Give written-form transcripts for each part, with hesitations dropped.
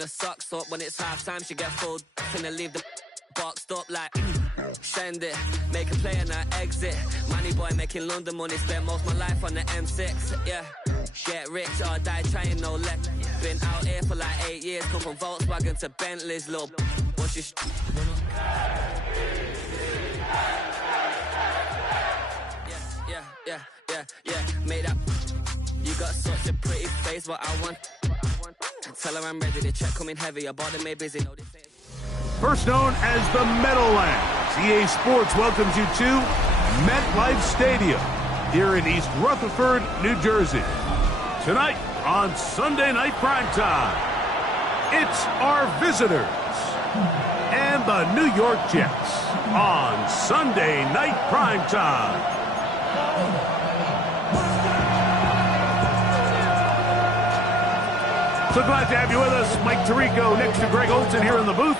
the socks up. When it's halftime, she get full finna leave the boxed up like send it, make a play and I exit. Money boy making London money, spent most of my life on the M6. Yeah, get rich or die trying, no let. Been out here for like 8 years, come from Volkswagen to Bentley's, little. What's your yeah, made up. You got such a pretty face, what I want. Tell her I'm ready, the check coming heavy, I bought them made busy. No, this ain't. First known as the Meadowlands, EA Sports welcomes you to MetLife Stadium here in East Rutherford, New Jersey. Tonight on Sunday Night Primetime, it's our visitors and the New York Jets on Sunday Night Primetime. So glad to have you with us. Mike Tirico next to Greg Olson here in the booth.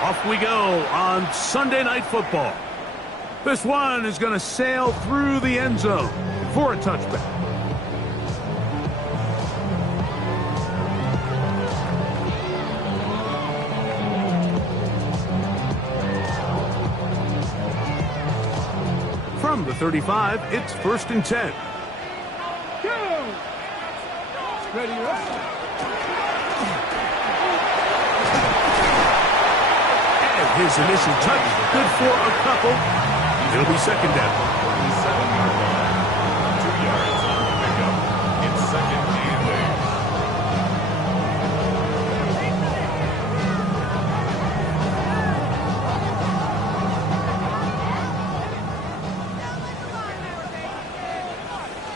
Off we go on Sunday Night Football. This one is going to sail through the end zone for a touchback. From the 35, it's 1st and 10. Go! Ready, up. His initial touch, good for a couple. It'll be second down. 27-yard line. 2 yards on the pickup. It's second and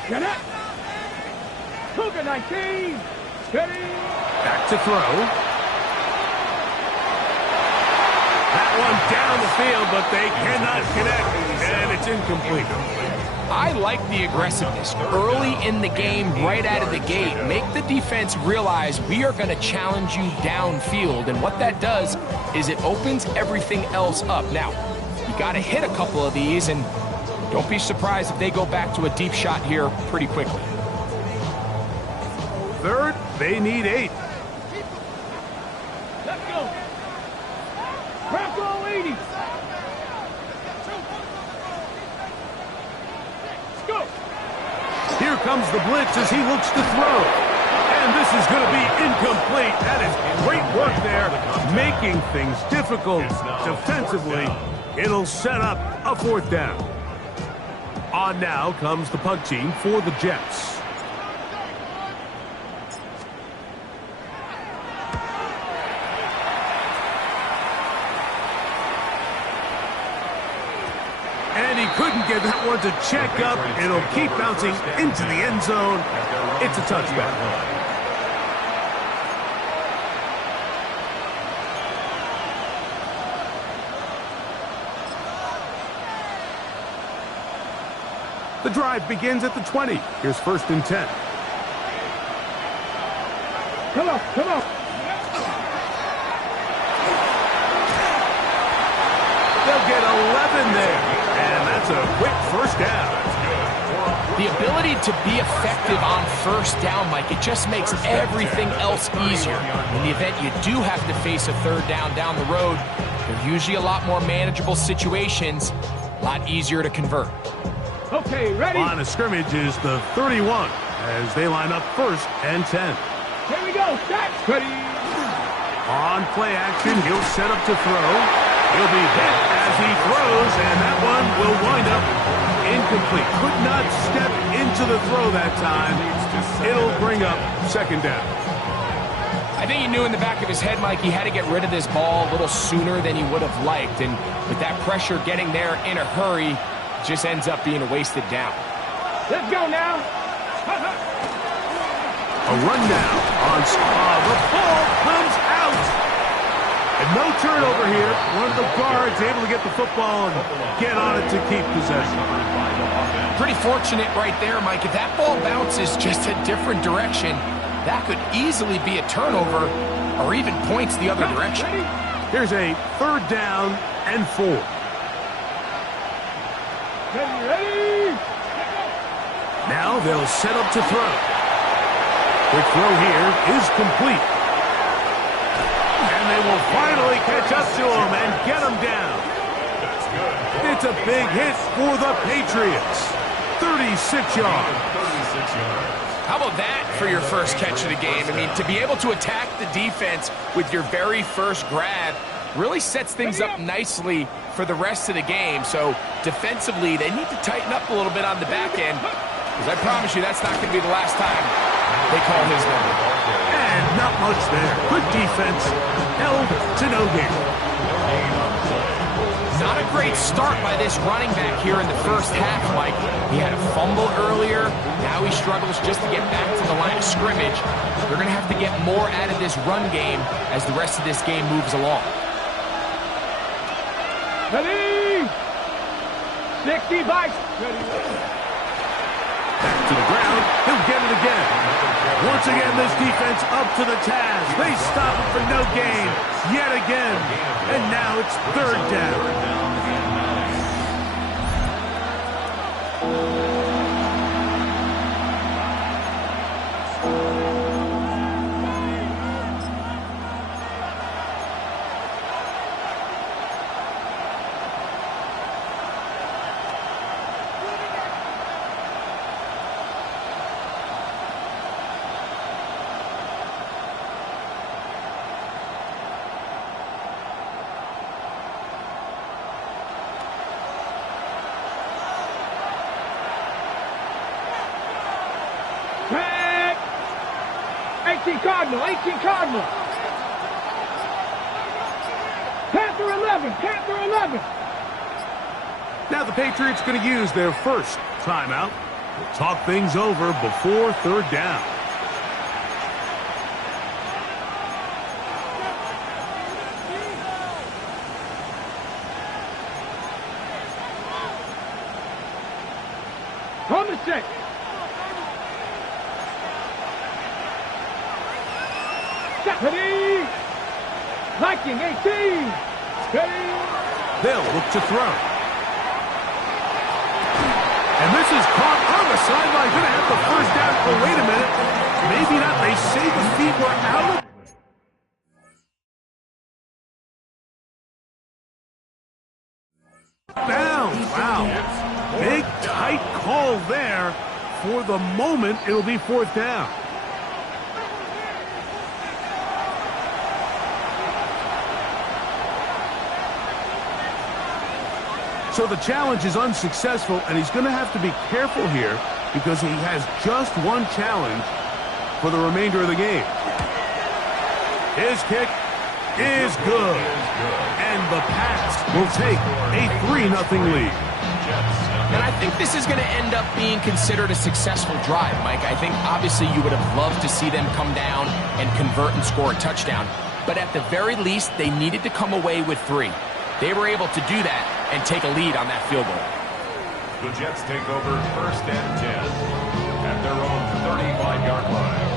8. Get it! Cougar 19. Steady. Back to throw. That one down the field, but they cannot connect, and it's incomplete. I like the aggressiveness early in the game, right out of the gate. Make the defense realize we are going to challenge you downfield, and what that does is it opens everything else up. Now, you got to hit a couple of these, and don't be surprised if they go back to a deep shot here pretty quickly. Third, they need 8. Let's go. Bronco 80. Let's go. Here comes the blitz as he looks to throw. And this is going to be incomplete. That is great work there, making things difficult defensively. It'll set up a 4th down. On now comes the punt team for the Jets. And he couldn't get that one to check up. It'll keep bouncing into the end zone. It's a touchback. The drive begins at the 20. Here's 1st and 10. Come on, come on. They'll get 11 there. And that's a quick 1st down. The ability to be effective on 1st down, Mike, it just makes everything else easier. In the event you do have to face a 3rd down the road, they're usually a lot more manageable situations, a lot easier to convert. Okay, ready? Line of scrimmage is the 31 as they line up 1st and 10. Here we go. Set. Ready. On play action, he'll set up to throw. He'll be hit as he throws, and that one will wind up incomplete. Could not step into the throw that time. It'll bring up 2nd down. I think he knew in the back of his head, Mike, he had to get rid of this ball a little sooner than he would have liked. And with that pressure getting there in a hurry, it just ends up being a wasted down. Let's go now. A run now on the ball comes out. And no turnover here. One of the guards able to get the football and get on it to keep possession. Pretty fortunate right there, Mike. If that ball bounces just a different direction, that could easily be a turnover or even points the other direction. Here's a 3rd down and 4. Ready. Now they'll set up to throw. Quick throw here is complete. They'll finally catch up to him and get him down. That's good. It's a big hit for the Patriots. 36 yards. 36 yards. How about that for your first catch of the game? I mean, to be able to attack the defense with your very first grab really sets things up nicely for the rest of the game. So defensively, they need to tighten up a little bit on the back end, because I promise you that's not going to be the last time they call his number. And not much there. Good defense. Held to no gain. Not a great start by this running back here in the first half, Mike. He had a fumble earlier. Now he struggles just to get back to the line of scrimmage. They're going to have to get more out of this run game as the rest of this game moves along. Ready? 60 bikes. Ready. Back to the ground. He'll get it again. Once again, this defense up to the task. They stop him for no gain yet again. And now it's third down. Tag. 18 Cardinal. 18 Cardinal. Panther 11. Panther 11. Now the Patriots going to use their first timeout. We'll talk things over before third down. On the set. Ready. Viking 18. Ready. They'll look to throw. And this is caught on the sideline. Going to have the first down. Oh, wait a minute. Maybe not. They say the feet were out of bounds. Wow. Big, tight call there. For the moment, it'll be fourth down. So the challenge is unsuccessful, and he's going to have to be careful here because he has just one challenge for the remainder of the game. His kick is good. And the Pats will take a 3-0 lead. And I think this is going to end up being considered a successful drive, Mike. I think obviously you would have loved to see them come down and convert and score a touchdown. But at the very least, they needed to come away with 3. They were able to do that and take a lead on that field goal. The Jets take over first and 10 at their own 35-yard line.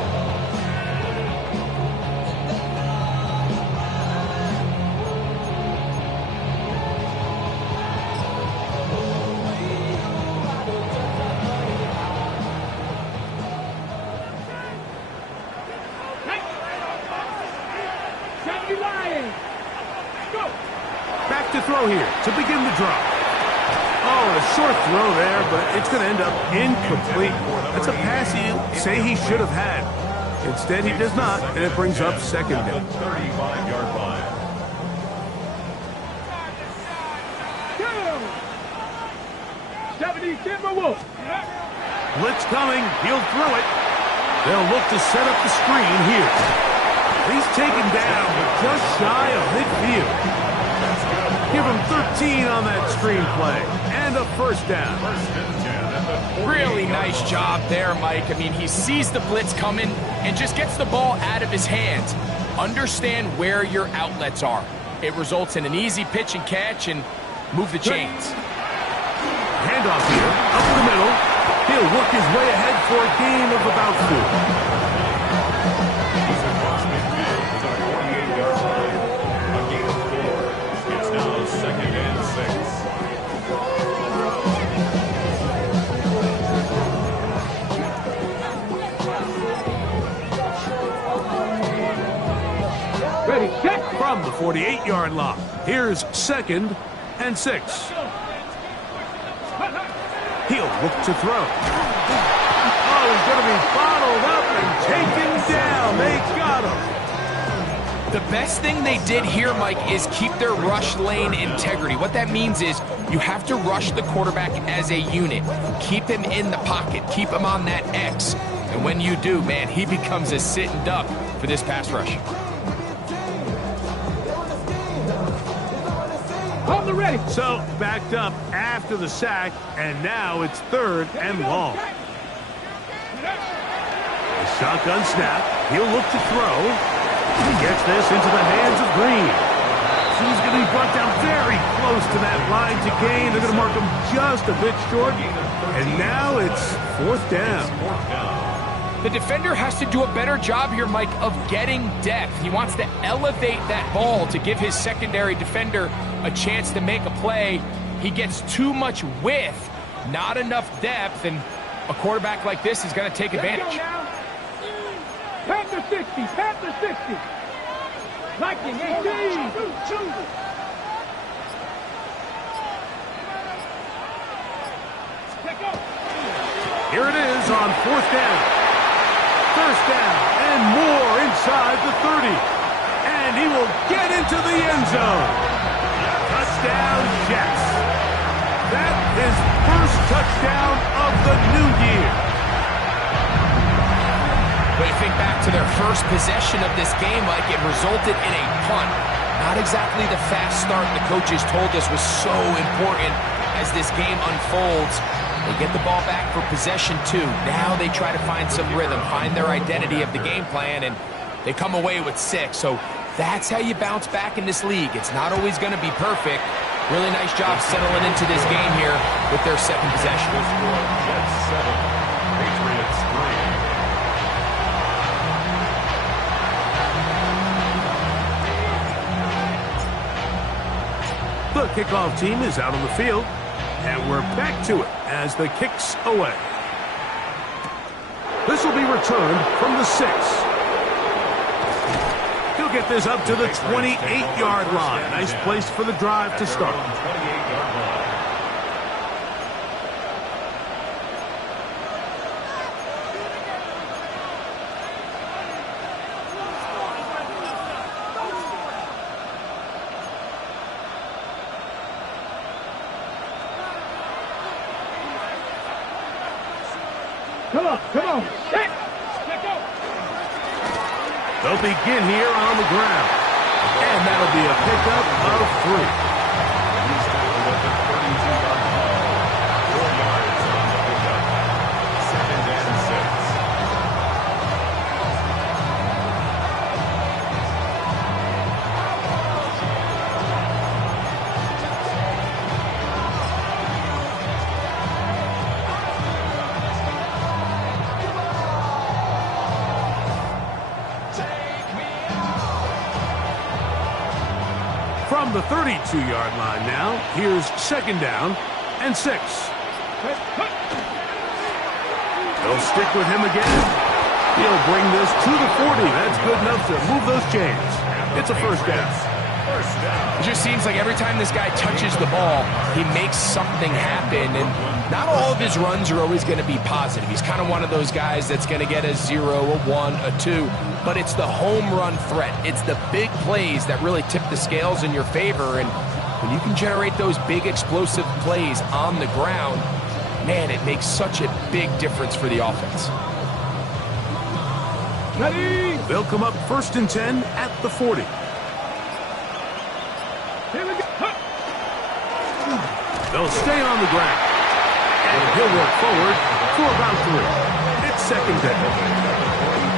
Back to throw here to begin the drive. Oh, a short throw there, but it's going to end up incomplete. That's a pass he'll say he should have had. Instead, he does not, and it brings up second down. 35-yard line. Blitz coming. He'll throw it. They'll look to set up the screen here. He's taken down, but just shy of midfield. Give him 13 on that screen play. And a first down. Really nice job there, Mike. I mean, he sees the blitz coming and just gets the ball out of his hands. Understand where your outlets are. It results in an easy pitch and catch and move the chains. Handoff here, up the middle. He'll work his way ahead for a gain of about 4. He's across midfield to the 48-yard line. A gain of 4. It's now second and 6. Ready, set. From the 48-yard line, here's 2nd and 6. He'll look to throw. Oh, he's going to be bottled up and taken down. They got him. The best thing they did here, Mike, is keep their rush lane integrity. What that means is you have to rush the quarterback as a unit. Keep him in the pocket. Keep him on that X. And when you do, man, he becomes a sitting duck for this pass rush. On the ready. So, backed up after the sack, and now it's 3rd and long. A shotgun snap. He'll look to throw. He gets this into the hands of Green. So he's going to be brought down very close to that line to gain. They're going to mark him just a bit short. And now it's 4th down. The defender has to do a better job here, Mike, of getting depth. He wants to elevate that ball to give his secondary defender a chance to make a play. He gets too much width, not enough depth, and a quarterback like this is going to take advantage. Panther 60, Panther 60. Viking 18. Here it is on 4th down. 1st down and more inside the 30. And he will get into the end zone. Touchdown, Jets. That is first touchdown of the new year. But you think back to their first possession of this game, Mike, it resulted in a punt. Not exactly the fast start the coaches told us was so important as this game unfolds. They get the ball back for possession 2. Now they try to find some rhythm, find their identity of the game plan, and they come away with 6. So that's how you bounce back in this league. It's not always going to be perfect. Really nice job settling into this game here with their 2nd possession. Jets 7, Patriots 3. The kickoff team is out on the field, and we're back to it as the kick's away. This will be returned from the 6. He'll get this up to the 28-yard line. Nice place for the drive to start. Come on. Set. They'll begin here on the ground. And that'll be a pickup of 3. He's tackled at the 32-yard line. 4 yards on the pickup. 2nd and 6. From the 32-yard line now, here's 2nd down and 6. They'll stick with him again. He'll bring this to the 40. That's good enough to move those chains. It's a 1st down. It just seems like every time this guy touches the ball, he makes something happen, and not all of his runs are always going to be positive. He's kind of one of those guys that's going to get a 0, a 1, a 2, but it's the home run threat. It's the big plays that really tip the scales in your favor, and when you can generate those big explosive plays on the ground, man, it makes such a big difference for the offense. Ready. They'll come up 1st and 10 at the 40. Here we go. They'll stay on the ground. And he'll work forward for about 3. It's 2nd down.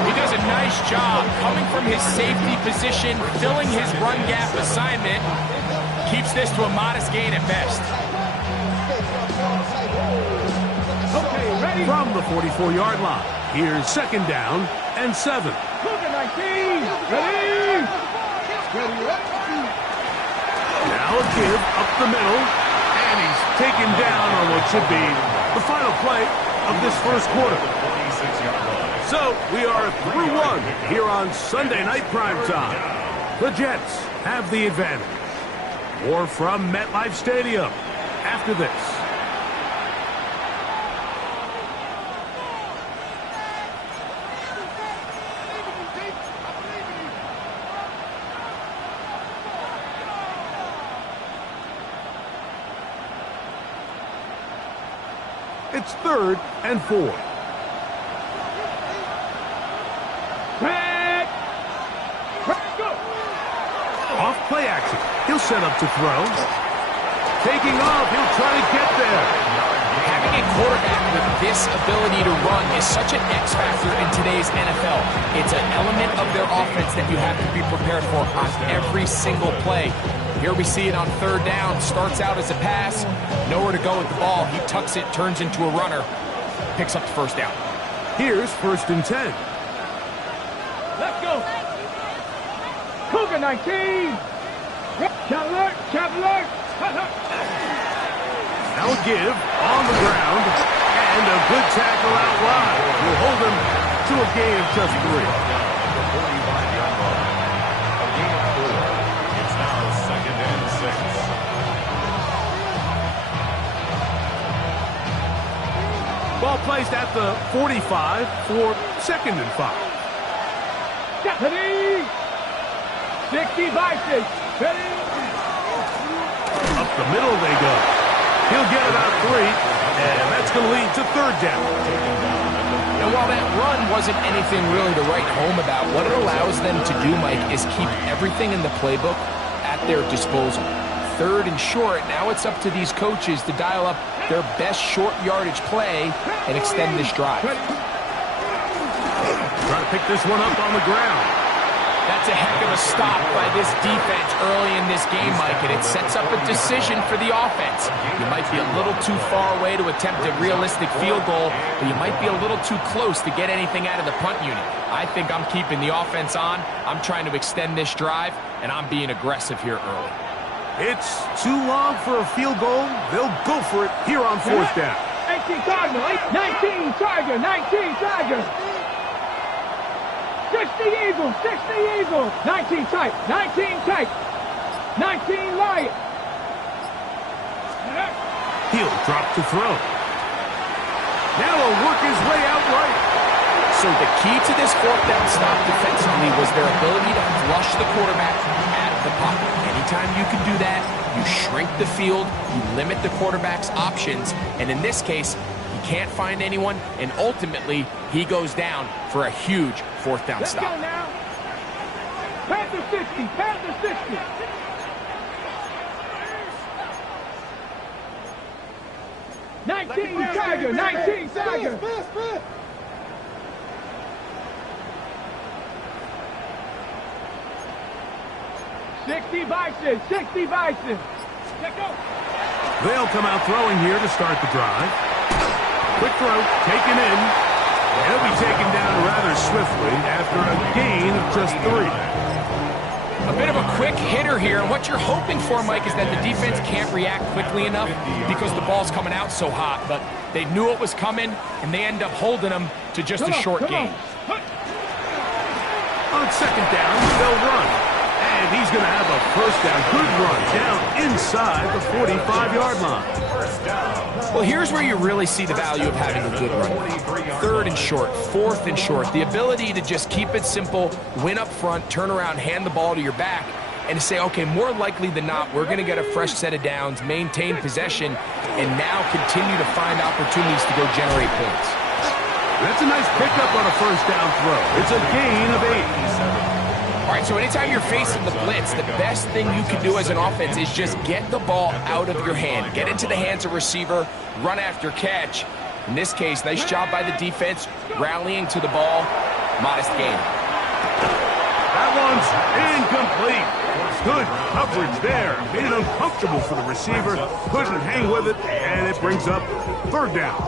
He does a nice job coming from his safety position, filling his run gap assignment. Keeps this to a modest gain at best. Okay, ready. From the 44-yard line, here's 2nd down and 7. Look at 19. Ready. Ready. Now a give up the middle, and he's taken down on what should be the final play of this 1st quarter. So we are through 1 here on Sunday Night Primetime. The Jets have the advantage. More from MetLife Stadium after this. It's 3rd and 4. Off play action. He'll set up to throw. Taking off. He'll try to get there. Having a quarterback with this ability to run is such an X factor in today's NFL. It's an element of their offense that you have to be prepared for on every single play. Here we see it on 3rd down. Starts out as a pass. Nowhere to go with the ball. He tucks it, turns into a runner. Picks up the 1st down. Here's 1st and 10. Let's go. Cougar 19. Cavalier. Now a give on the ground. And a good tackle out wide. Will hold him to a gain of just 3. The 45-yard line. A gain of 4. It's now 2nd and 6. Ball placed at the 45 for 2nd and 5. Ready. 60 Vikings. Ready. Up the middle they go. He'll get about 3, and that's going to lead to 3rd down. And while that run wasn't anything really to write home about, what it allows them to do, Mike, is keep everything in the playbook at their disposal. 3rd and short, now it's up to these coaches to dial up their best short yardage play and extend this drive. Trying to pick this one up on the ground. That's a heck of a stop by this defense early in this game, Mike, and it sets up a decision for the offense. You might be a little too far away to attempt a realistic field goal, but you might be a little too close to get anything out of the punt unit. I think I'm keeping the offense on. I'm trying to extend this drive, and I'm being aggressive here early. It's too long for a field goal. They'll go for it here on 4th down. 18 Cardinal. 19 Tiger. 19 Tiger. 60 Eagle, 19 tight, 19 tight, 19 Lion. He'll drop to throw. Now he'll work his way out right. So the key to this 4th down stop defensively was their ability to flush the quarterback out of the pocket. Anytime you can do that, you shrink the field, you limit the quarterback's options, and in this case, he can't find anyone, and ultimately, he goes down for a huge 4th down stop. Let's go now. Panther 60, Panther 60. Tiger, 19 Tiger. 60 Bison, 60 Bison. Let's go. They'll come out throwing here to start the drive. Quick throw, taken in. He'll be taken down rather swiftly after a gain of just 3. A bit of a quick hitter here, and what you're hoping for, Mike, is that the defense can't react quickly enough because the ball's coming out so hot, but they knew it was coming, and they end up holding them to just a short gain. On 2nd down, they'll run. And he's going to have a 1st down. Good run down inside the 45-yard line. Well, here's where you really see the value of having a good run. 3rd and short, 4th and short. The ability to just keep it simple, win up front, turn around, hand the ball to your back, and to say, okay, more likely than not, we're going to get a fresh set of downs, maintain possession, and now continue to find opportunities to go generate points. That's a nice pickup on a 1st down throw. It's a gain of 8. All right, so anytime you're facing the blitz, the best thing you can do as an offense is just get the ball out of your hand. Get into the hands of receiver, run after catch. In this case, nice job by the defense, rallying to the ball. Modest gain. That one's incomplete. Good coverage there. Made it uncomfortable for the receiver. Couldn't hang with it, and it brings up 3rd down.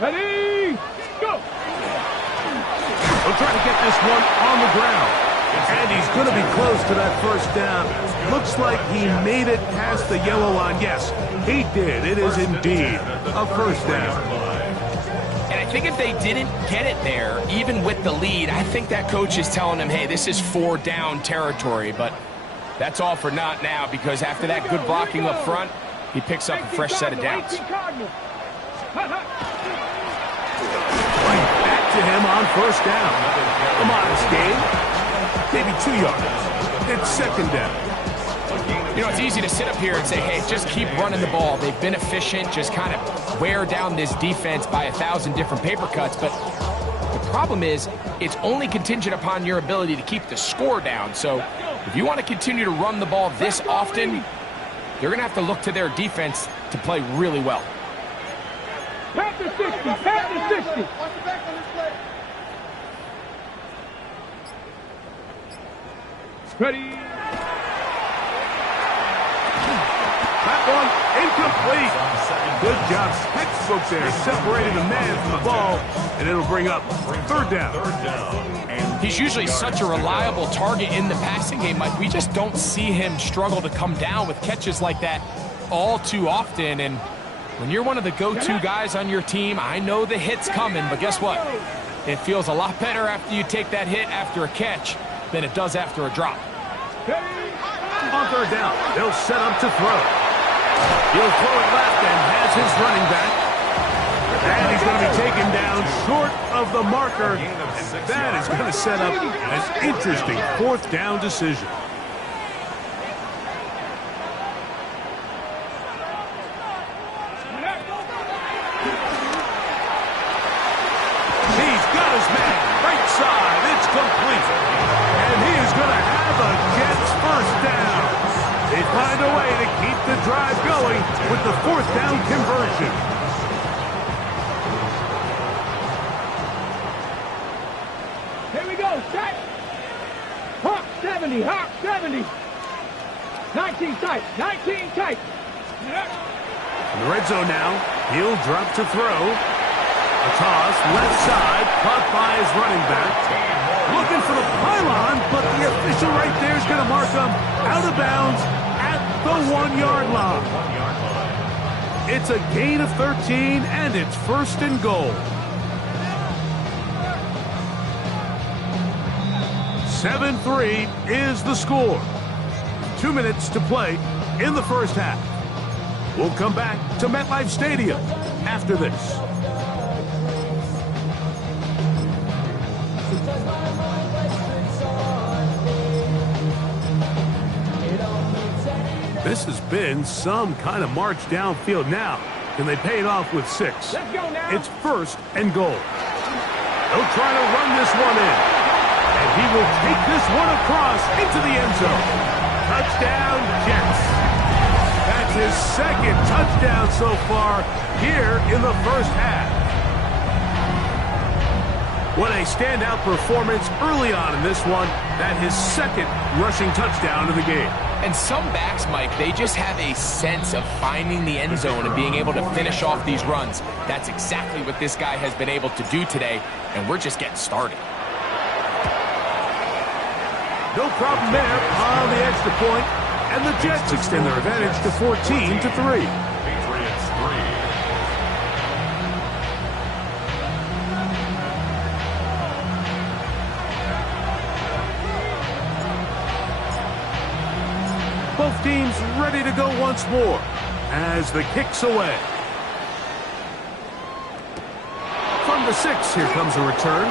Ready, go! He'll try to get this one on the ground. And he's going to be close to that 1st down. Looks like he made it past the yellow line. Yes, he did. It is indeed a 1st down. And I think if they didn't get it there, even with the lead, I think that coach is telling them, hey, this is 4 down territory. But that's all for naught now, because after that good blocking up front, he picks up a fresh set of downs. Right back to him on first down. A modest gain. Maybe 2 yards. It's second down. You know, it's easy to sit up here and say, hey, just keep running the ball. They've been efficient, just kind of wear down this defense by 1,000 different paper cuts. But the problem is, it's only contingent upon your ability to keep the score down. So if you want to continue to run the ball this often, you're going to have to look to their defense to play really well. Pass to 60, pass to 60. Ready. That one incomplete. Good job, textbook there, separating the man from the ball, and it'll bring up third down. He's usually such a reliable target in the passing game, Mike. We just don't see him struggle to come down with catches like that all too often. And when you're one of the go-to guys on your team, I know the hit's coming, but guess what? It feels a lot better after you take that hit after a catch than it does after a drop. On third down, they'll set up to throw. He'll throw it left and has his running back. And he's going to be taken down short of the marker. And that is going to set up an interesting fourth down decision. He's got his man right side. It's complete. And he is going to have a Jets first down. They find a way to keep the drive going with the fourth down conversion. Here we go, set. Hawk 70, Hawk 70. 19 tight, 19 tight. In the red zone now, he'll drop to throw. A toss, left side, caught by his running back. Looking for the pylon, but the official right there is going to mark him out of bounds at the 1-yard line. It's a gain of 13, and it's first and goal. 7-3 is the score. 2 minutes to play in the first half. We'll come back to MetLife Stadium after this. This has been some kind of march downfield now. Can they pay it off with 6? Let's go now. It's first and goal. They'll try to run this one in. And he will take this one across into the end zone. Touchdown, Jets. That's his second touchdown so far here in the first half. What a standout performance early on in this one. That his second rushing touchdown of the game. And some backs, Mike, they just have a sense of finding the end zone and being able to finish off these runs. That's exactly what this guy has been able to do today, and we're just getting started. No problem there on the extra point, and the Jets extend their advantage to 14-3. Patriots 3. Both teams ready to go once more as the kick's away. From the 6, here comes a return.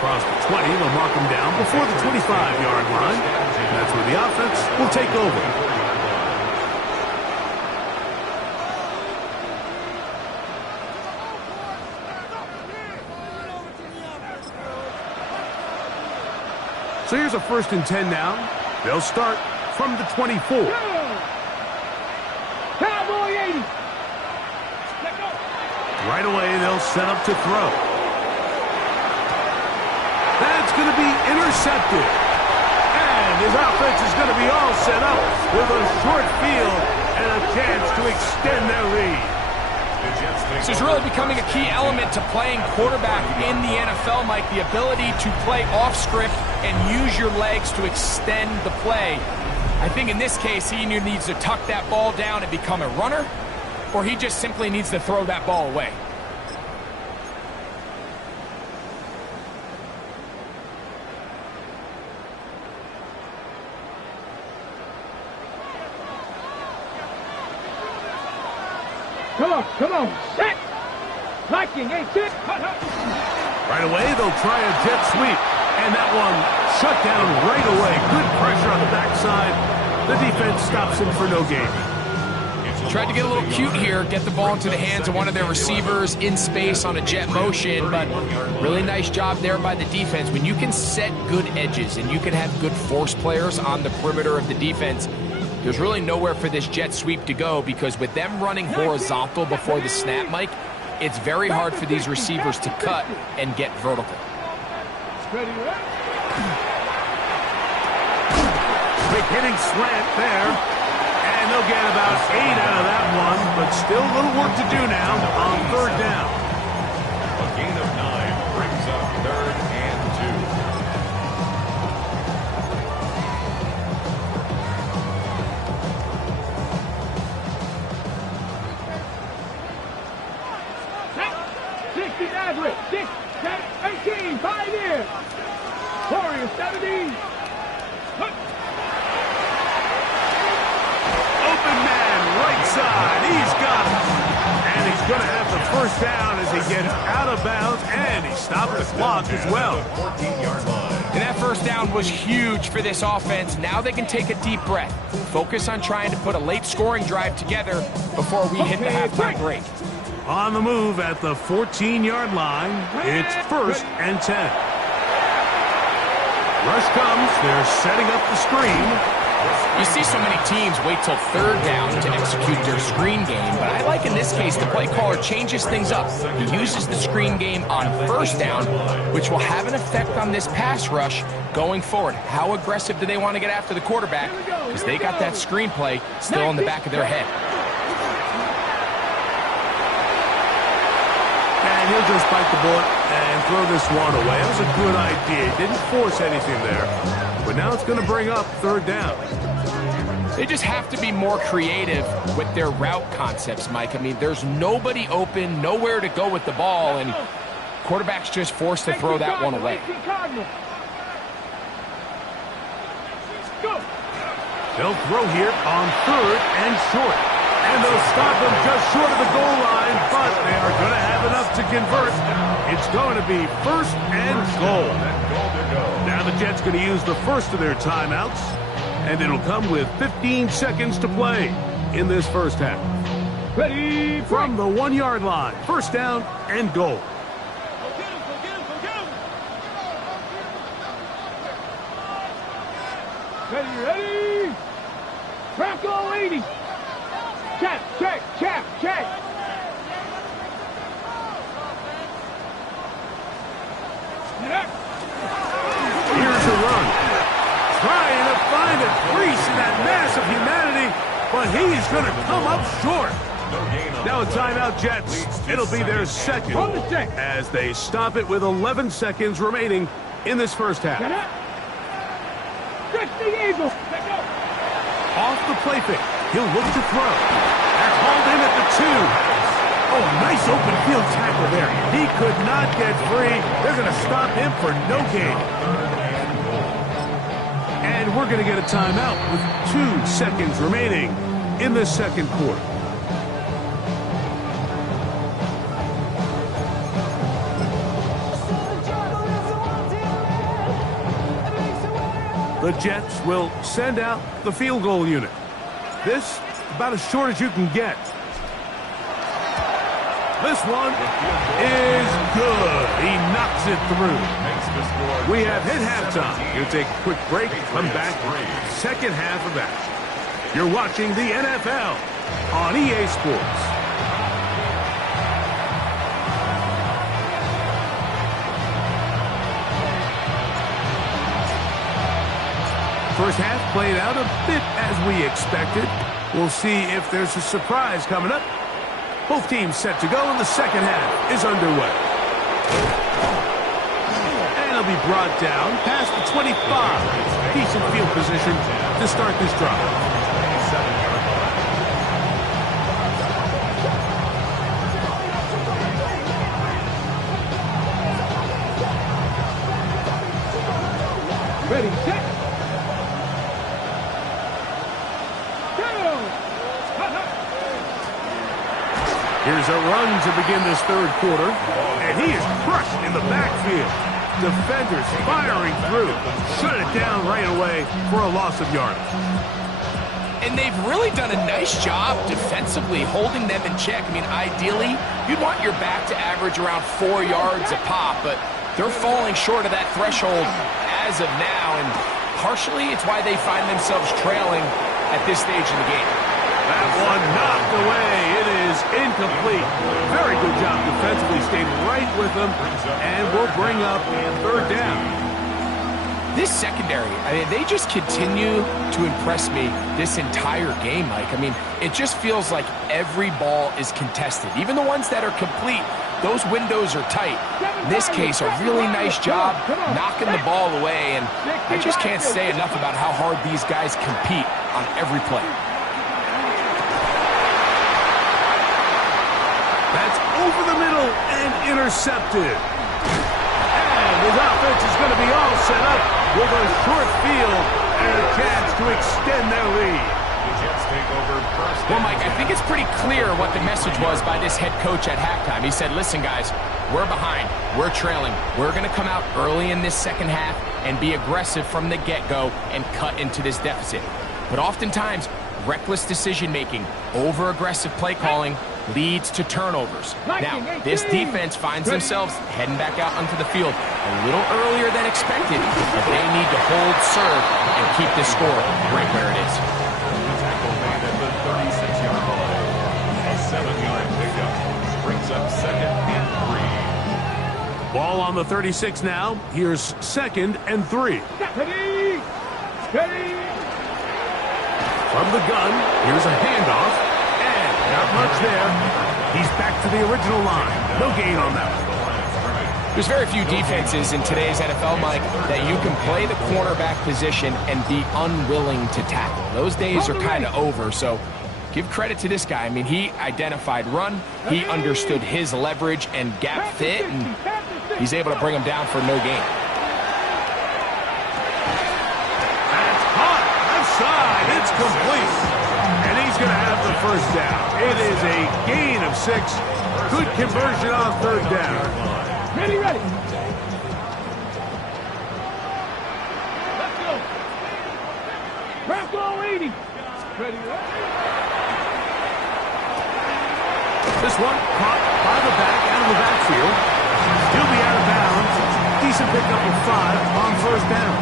Across the 20, they'll mark him down before the 25-yard line. And that's where the offense will take over. So here's a 1st and 10 now. They'll start from the 24. Cowboy 80. Right away, they'll set up to throw. That's going to be intercepted. And his offense is going to be all set up with a short field and a chance to extend their lead. This is really becoming a key element to playing quarterback in the NFL, Mike. The ability to play off script and use your legs to extend the play. I think in this case, he either needs to tuck that ball down and become a runner, or he just simply needs to throw that ball away. off. Come on. Set. Liking, 8-6. Right away, they'll try a jet sweep. And that one shut down right away. Good pressure on the backside. The defense stops him for no gain. Tried to get a little cute here, get the ball into the hands of one of their receivers in space on a jet motion, but really nice job there by the defense. When you can set good edges and you can have good force players on the perimeter of the defense, there's really nowhere for this jet sweep to go, because with them running horizontal before the snap, Mike, it's very hard for these receivers to cut and get vertical. Big hitting slant there. And they'll get about 8 out of that one, but still a little work to do now on third down. A gain of 9 brings up 3rd and 60 average. 6, 10, 18. 5 years. Warriors 70. Right side, he's got it. And he's going to have the first down as he gets out of bounds, and he stopped the clock as well. 14-yard line. And that first down was huge for this offense. Now they can take a deep breath, focus on trying to put a late scoring drive together before we hit the halftime break. On the move at the 14-yard line, it's 1st and 10. Rush comes, they're setting up the screen. You see so many teams wait till third down to execute their screen game, but I like in this case the play caller changes things up. He uses the screen game on first down, which will have an effect on this pass rush going forward. How aggressive do they want to get after the quarterback? Because they got that screen play still in the back of their head. And he'll just bite the bullet and throw this one away. It was a good idea. He didn't force anything there. But now it's going to bring up third down. They just have to be more creative with their route concepts, Mike. I mean, there's nobody open, nowhere to go with the ball, and quarterback's just forced to throw that one away. They'll throw here on 3rd and short. And they'll stop him just short of the goal line, but they are going to have enough to convert. It's going to be 1st and goal. Now the Jets going to use the first of their timeouts, and it'll come with 15 seconds to play in this first half. Ready from the 1-yard line. 1st down and goal. Ready. Franco 80. Check. Here's a run. Trying to find a crease in that mass of humanity, but he's going to come up short. Now a timeout, Jets. It'll be their second as they stop it with 11 seconds remaining in this first half. Off the play fake. He'll look to throw. They're called in at the 2. Oh, nice open field tackle there. He could not get free. They're going to stop him for no gain. And we're going to get a timeout with 2 seconds remaining in the second quarter. The Jets will send out the field goal unit. This, about as short as you can get. This one is good. He knocks it through. We have hit halftime. We'll take a quick break, come back, second half of action. You're watching the NFL on EA Sports. First half played out a bit as we expected. We'll see if there's a surprise coming up. Both teams set to go, and the second half is underway. And it'll be brought down past the 25. Decent field position to start this drive. Ready, set. Here's run to begin this third quarter, and he is crushed in the backfield. Defenders firing through. Shut it down right away for a loss of yardage. And they've really done a nice job defensively holding them in check. I mean, ideally, you'd want your back to average around 4 yards a pop, but they're falling short of that threshold as of now, and partially it's why they find themselves trailing at this stage in the game. That one knocked away. It is incomplete. Very good job defensively, stayed right with them, and will bring up third down. This secondary, I mean, they just continue to impress me this entire game, Mike. I mean, it just feels like every ball is contested. Even the ones that are complete, those windows are tight. In this case, a really nice job knocking the ball away, and I just can't say enough about how hard these guys compete on every play. That's over the middle and intercepted. And his offense is going to be all set up with a short field and a chance to extend their lead. Well, Mike, I think it's pretty clear what the message was by this head coach at halftime. He said, listen, guys, we're behind. We're trailing. We're going to come out early in this second half and be aggressive from the get-go and cut into this deficit. But oftentimes, reckless decision-making, over-aggressive play calling leads to turnovers. Now, this defense finds themselves heading back out onto the field a little earlier than expected, but they need to hold serve and keep this score right where it is. Tackle made at the 36-yard line. A 7-yard pickup brings up 2nd and 3. Ball on the 36 now. Here's 2nd and 3. Steady! Steady! From the gun, here's a handoff. Not much there. He's back to the original line. No gain on that one. There's very few defenses in today's NFL, Mike, that you can play the cornerback position and be unwilling to tackle. Those days are kind of over, so give credit to this guy. I mean, he identified run, he understood his leverage and gap fit, and he's able to bring him down for no gain. That's hot. Left side. It's complete. And he's going to have the first down. It is a gain of 6. Good conversion on third down. Ready, ready. Let's go. Bronco 80. Ready, ready. This one caught by the back out of the backfield. He'll be out of bounds. Decent pickup of 5 on first down.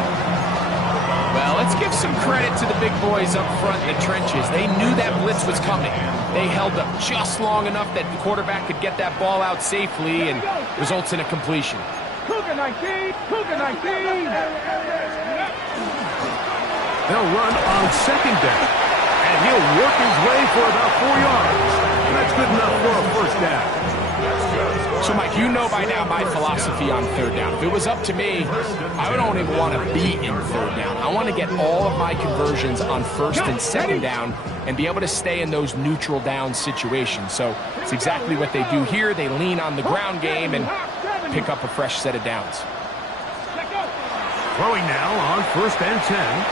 Well, let's give some credit to the big boys up front in the trenches. They knew that blitz was coming. They held up just long enough that the quarterback could get that ball out safely and results in a completion. Cougar 19, Cougar 19. They'll run on second down, and he'll work his way for about 4 yards. That's good enough for a first down. So, Mike, you know by now my philosophy on third down. If it was up to me, I don't even want to be in third down. I want to get all of my conversions on first and second down and be able to stay in those neutral down situations. So it's exactly what they do here. They lean on the ground game and pick up a fresh set of downs. Throwing now on first and 10.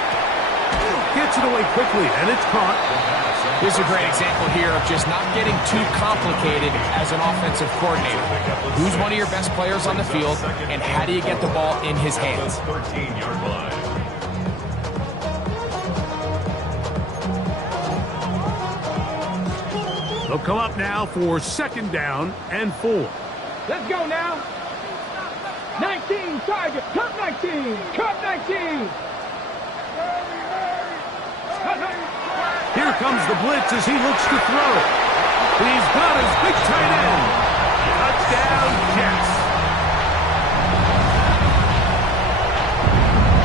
Gets it away quickly, and it's caught. This is a great example here of just not getting too complicated as an offensive coordinator. Who's one of your best players on the field, and how do you get the ball in his hands? 13-yard line. They'll come up now for second down and 4. Let's go now. 19, target. Cut 19. Cut 19. Here comes the blitz as he looks to throw. He's got his big tight end. Touchdown, Jets.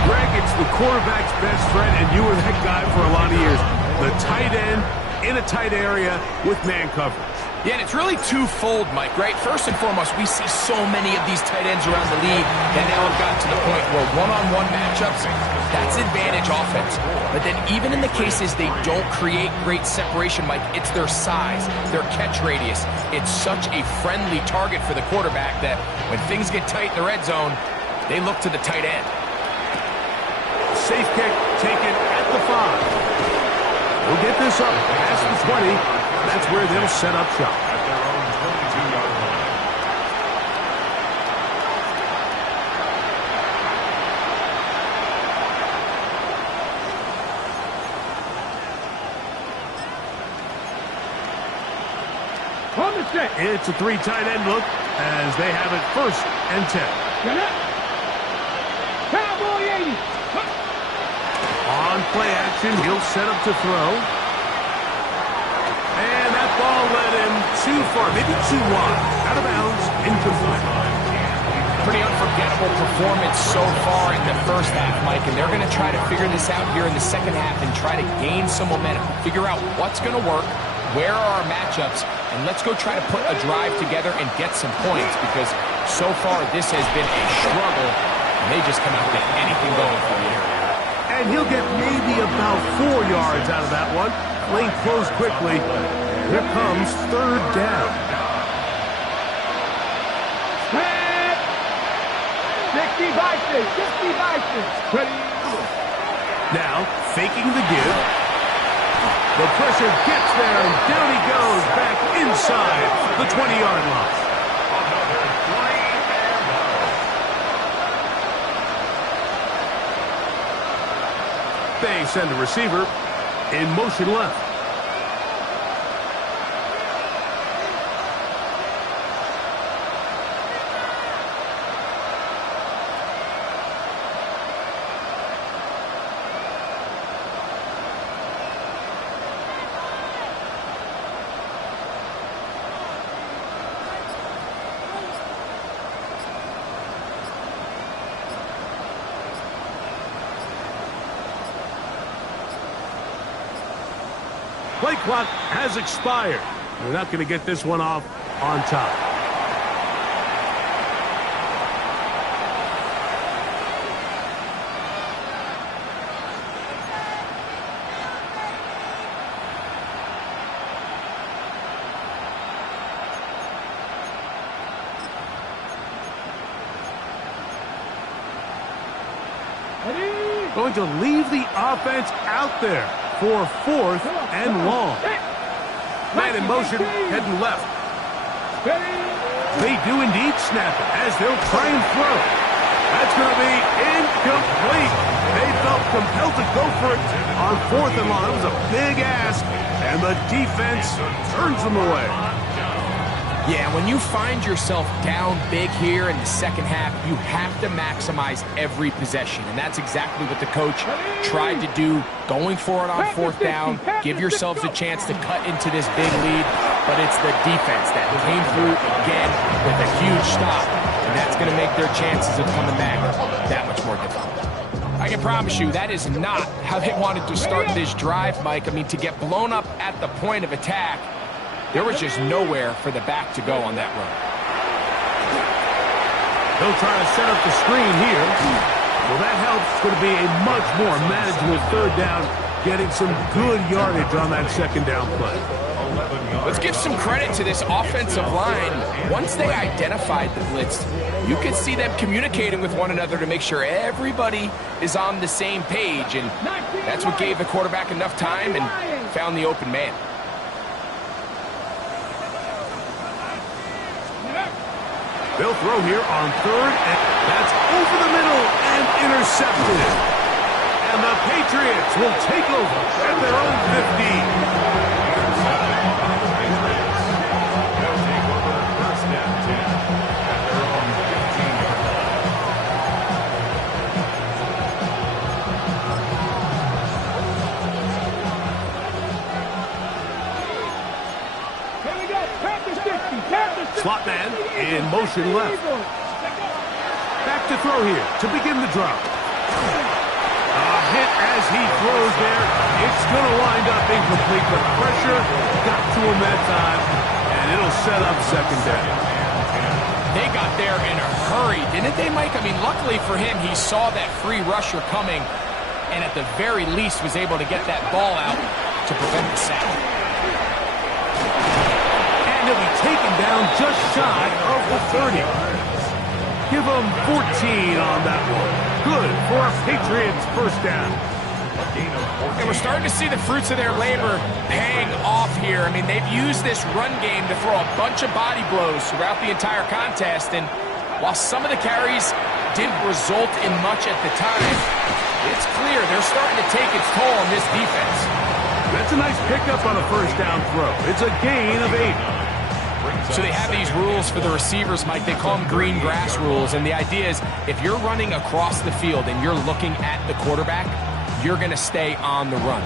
Greg, it's the quarterback's best friend, and you were that guy for a lot of years. The tight end in a tight area with man coverage. Yeah, and it's really twofold, Mike, right? First and foremost, we see so many of these tight ends around the league that now have gotten to the point where one-on-one matchups, that's advantage offense. But then even in the cases they don't create great separation, Mike, it's their size, their catch radius. It's such a friendly target for the quarterback that when things get tight in the red zone, they look to the tight end. Safe kick taken at the 5. We'll get this up past the 20. That's where they'll set up shop. At their own Set. It's a 3 tight end look as they have it 1st and 10. Get up. Cowboy 80. On play action, he'll set up to throw. And that ball led him too far, maybe too wide. Out of bounds, incomplete. Pretty unforgettable performance so far in the first half, Mike, and they're going to try to figure this out here in the second half and try to gain some momentum, figure out what's going to work, where are our matchups, and let's go try to put a drive together and get some points, because so far this has been a struggle, and they just cannot get anything going for the area. And he'll get maybe about 4 yards out of that one. Lane closed quickly. Here comes 3rd down. 60 by 6, 60 by 6. Ready? Now, faking the give. The pressure gets there, and down he goes, back inside the 20-yard line. They send a receiver in motion left. Play clock has expired. We're not going to get this one off on top. Going to leave the offense out there for 4th and long. Man in motion, heading left. They do indeed snap it as they'll try and throw. That's going to be incomplete. They felt compelled to go for it on 4th and long. It was a big ask, and the defense turns them away. Yeah, when you find yourself down big here in the second half, you have to maximize every possession. And that's exactly what the coach tried to do, going for it on 4th down. Give yourselves a chance to cut into this big lead. But it's the defense that came through again with a huge stop. And that's going to make their chances of coming back that much more difficult. I can promise you that is not how they wanted to start this drive, Mike. I mean, to get blown up at the point of attack, there was just nowhere for the back to go on that run. They'll try to set up the screen here. Well, that helps. It's going to be a much more manageable 3rd down, getting some good yardage on that 2nd down play. Let's give some credit to this offensive line. Once they identified the blitz, you could see them communicating with one another to make sure everybody is on the same page, and that's what gave the quarterback enough time and found the open man. They'll throw here on 3rd, and that's over the middle and intercepted. And the Patriots will take over at their own 15. They'll take over 1st and 10 at their own 15-yard line. Here we go. Practice 50. Slot man in motion left. Back to throw here to begin the drop. A hit as he throws there. It's going to wind up incomplete, but pressure got to him that time, and it'll set up 2nd down. They got there in a hurry, didn't they, Mike? I mean, luckily for him, he saw that free rusher coming, and at the very least was able to get that ball out to prevent the sack. He'll be taken down just shy of the 30. Give him 14 on that one. Good for a Patriots 1st down. And we're starting to see the fruits of their labor paying off here. I mean, they've used this run game to throw a bunch of body blows throughout the entire contest. And while some of the carries didn't result in much at the time, it's clear they're starting to take its toll on this defense. That's a nice pickup on a 1st down throw. It's a gain of 8. So they have these rules for the receivers, Mike. They call them green grass rules. And the idea is if you're running across the field and you're looking at the quarterback, you're going to stay on the run.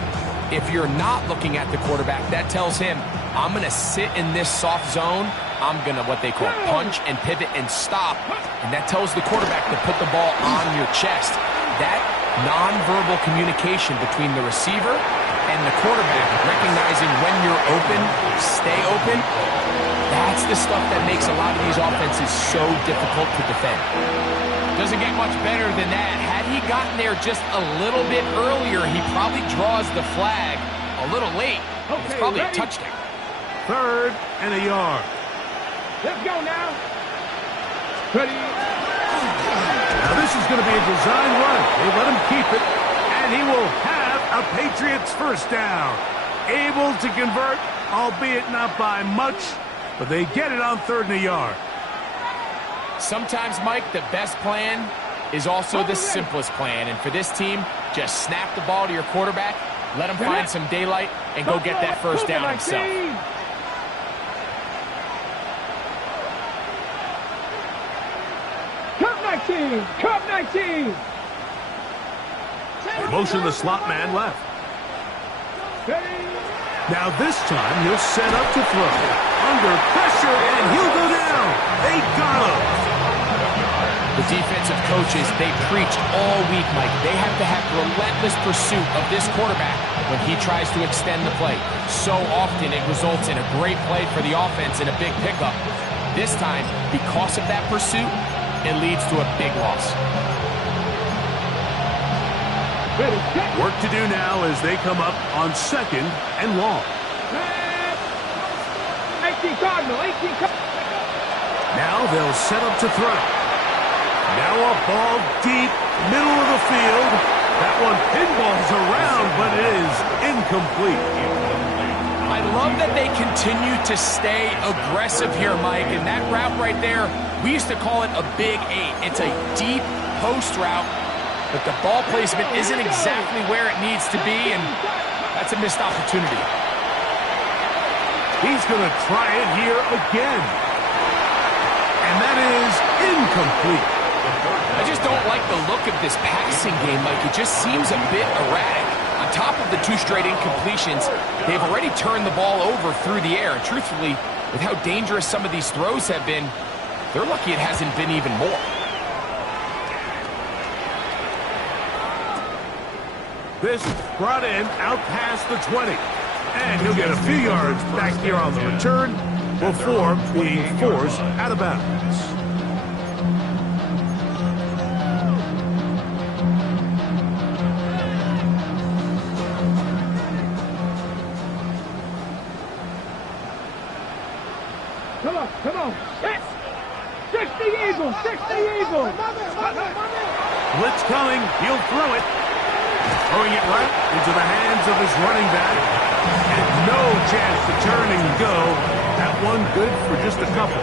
If you're not looking at the quarterback, that tells him, I'm going to sit in this soft zone. I'm going to, what they call, punch and pivot and stop. And that tells the quarterback to put the ball on your chest. That nonverbal communication between the receiver and the quarterback, recognizing when you're open, stay open, that's the stuff that makes a lot of these offenses so difficult to defend. Doesn't get much better than that. Had he gotten there just a little bit earlier, he probably draws the flag a little late. It's probably a touchdown. 3rd and a yard. Let's go now. Ready. Now this is going to be a design run. They let him keep it, and he will have a Patriots first down. Able to convert, albeit not by much, but they get it on 3rd and a yard. Sometimes, Mike, the best plan is also the simplest plan. And for this team, just snap the ball to your quarterback, let him find some daylight, and go get that first down himself. Cup 19! Cup 19! Motion the slot man left. Ready. Now this time he'll set up to throw. Under pressure, and he'll go down. They got him. The defensive coaches, they preached all week, Mike. They have to have relentless pursuit of this quarterback when he tries to extend the play. So often it results in a great play for the offense and a big pickup. This time, because of that pursuit, it leads to a big loss. Work to do now as they come up on 2nd and long. 18 Cardinal, 18 Cardinal. Now they'll set up to throw. Now a ball deep, middle of the field. That one pinballs around, but it is incomplete. I love that they continue to stay aggressive here, Mike. And that route right there, we used to call it a big 8. It's a deep post route, but the ball placement isn't exactly where it needs to be, and that's a missed opportunity. He's going to try it here again. And that is incomplete. I just don't like the look of this passing game, Mike. It just seems a bit erratic. On top of the 2 straight incompletions, they've already turned the ball over through the air. And truthfully, with how dangerous some of these throws have been, they're lucky it hasn't been even more. This brought in out past the 20. And he'll get a few yards back here on the return before being forced out of bounds. Come on. 60 Eagles, 60 Eagles. Blitz coming, he'll throw it. Throwing it right into the hands of his running back. And no chance to turn and go. That one good for just a couple.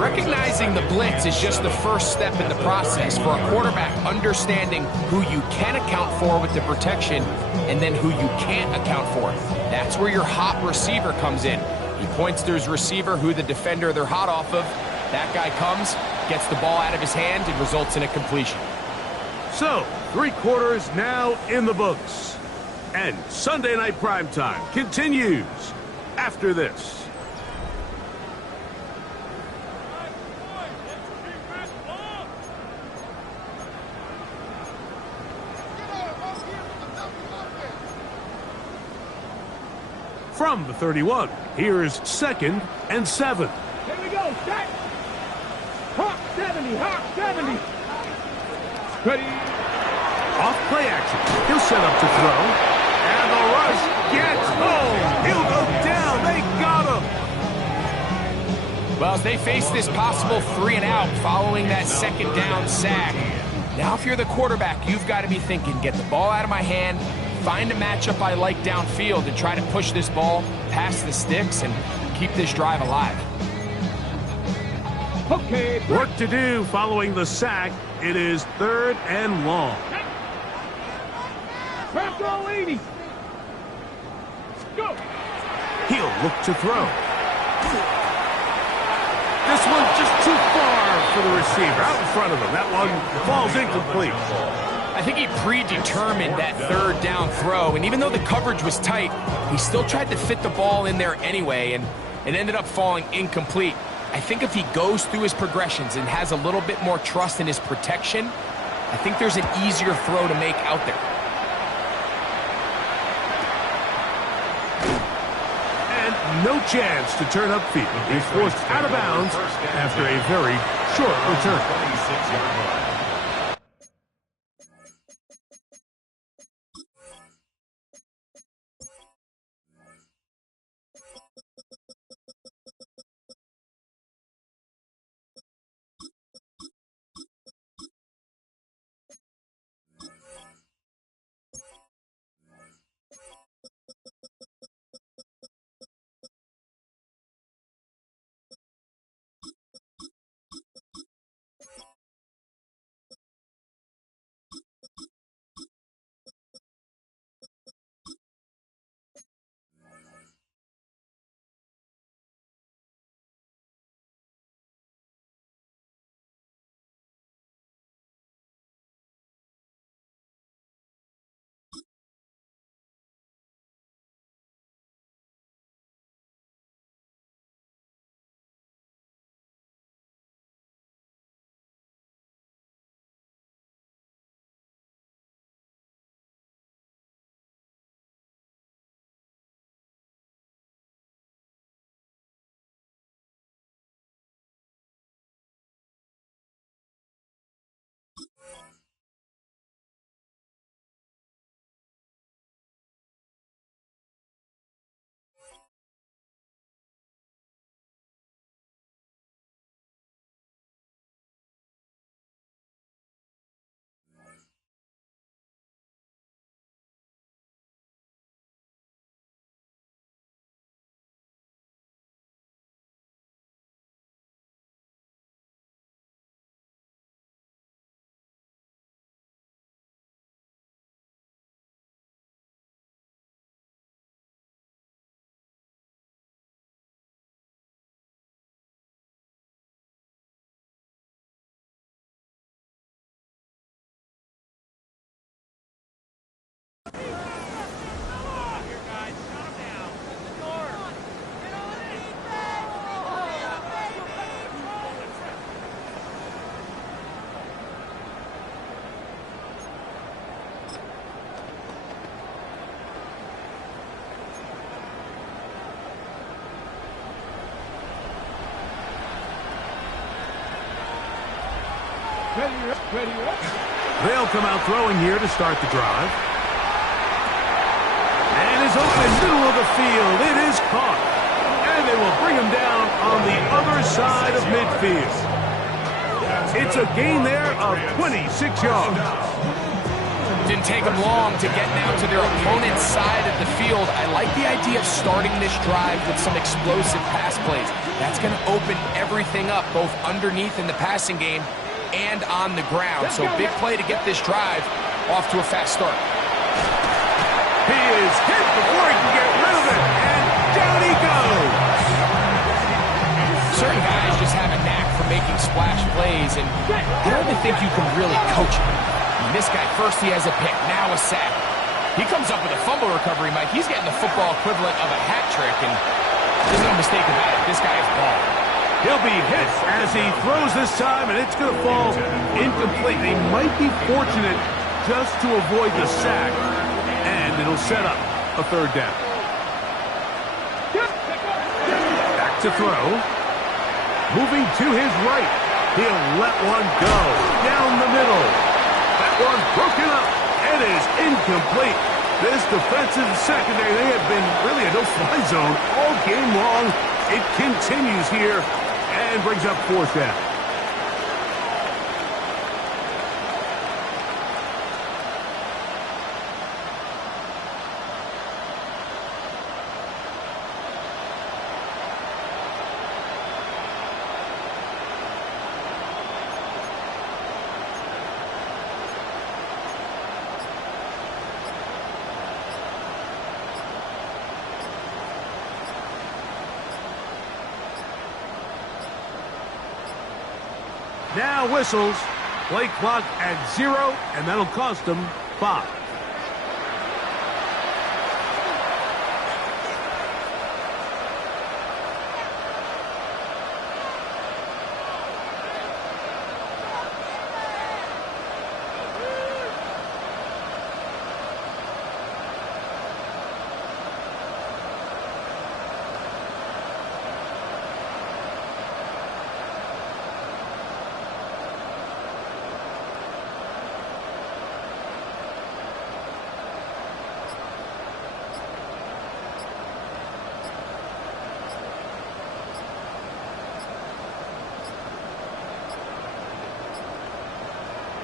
Recognizing the blitz is just the first step in the process for a quarterback understanding who you can account for with the protection and then who you can't account for. That's where your hot receiver comes in. He points to his receiver, who the defender they're hot off of. That guy comes, gets the ball out of his hand, and results in a completion. So, 3 quarters now in the books. And Sunday Night Primetime continues after this. From the 31, here's 2nd and 7. Here we go, set. Hawk 70, Hawk 70. Ready. Off play action. He'll set up to throw. And the rush gets home. He'll go down. They got him. Well, as they face this possible 3 and out following that 2nd down sack, now if you're the quarterback, you've got to be thinking, get the ball out of my hand, find a matchup I like downfield, and try to push this ball past the sticks and keep this drive alive. Okay. Work to do following the sack. It is 3rd and long. Press roll 80. Go. He'll look to throw. receiver out in front of him. That one falls incomplete. I think he predetermined that third down throw, and even though the coverage was tight, he still tried to fit the ball in there anyway, and it ended up falling incomplete. I think if he goes through his progressions and has a little bit more trust in his protection, I think there's an easier throw to make out there. And no chance to turn upfield. He's forced out of bounds after a very short return. 26-yard line. They'll come out throwing here to start the drive. And is open middle of the field. It is caught. And they will bring him down on the other side of midfield. It's a gain there of 26 yards. Didn't take them long to get now to their opponent's side of the field. I like the idea of starting this drive with some explosive pass plays. That's going to open everything up, both underneath in the passing game and on the ground. So big play to get this drive off to a fast start. He is hit before he can get rid of it, and down he goes. Certain guys just have a knack for making splash plays, and I don't even think you can really coach him. I mean, this guy, first he has a pick, now a sack. He comes up with a fumble recovery, Mike. He's getting the football equivalent of a hat trick, and there's no mistake about it. This guy is balling. He'll be hit as he throws this time, and it's going to fall incomplete. They might be fortunate just to avoid the sack, and it'll set up a third down. Back to throw. Moving to his right. He'll let one go down the middle. That one broken up. It is incomplete. This defensive secondary, they have been really a no-fly zone all game long. It continues here and brings up fourth down. Now whistles. Play clock at 0, and that'll cost them 5.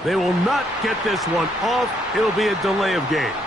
They will not get this one off. It'll be a delay of game.